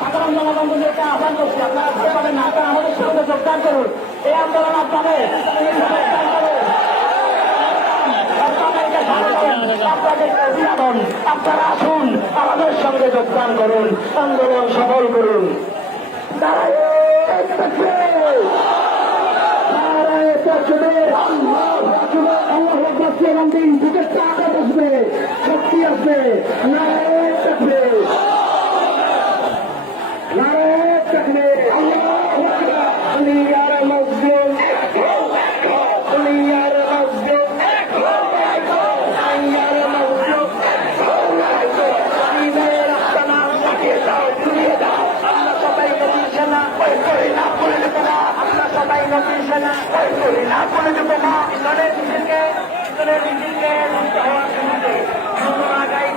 সাধারণ জনগণকে আহ্বান করছি, আপনারা ভয় পাবেন না, আপনারা আমাদের সঙ্গে যোগদান করুন। এই আন্দোলন আপনাদের অভিবাদন। আপনারা আসুন, আমাদের সঙ্গে যোগদান করুন, আন্দোলন সফল করুন। শক্তি আসবে,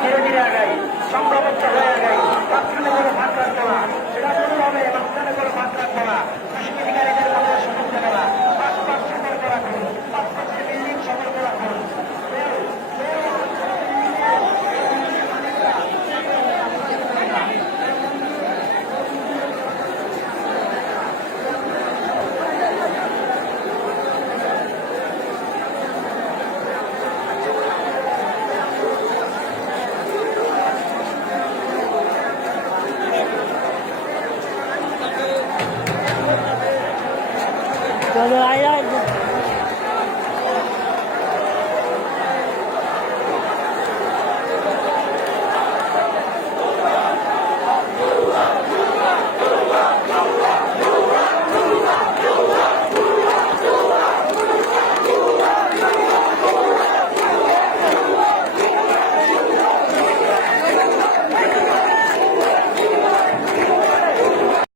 ধীরে ধীরে আগাই, সংঘবদ্ধ হয়ে আগাই, মাঝখানে করে ভাগ রাখবো না, সেটা শুরু হবে, মাঝখানে করে ভাগ রাখবো না, দুষ্কৃতিকারীদের মধ্যে সতর্ক করা, পাঁচ সতর্ক রাখুন, 5 বিল্ডিং সতর্ক রাখুন। Rồi rồi ai đó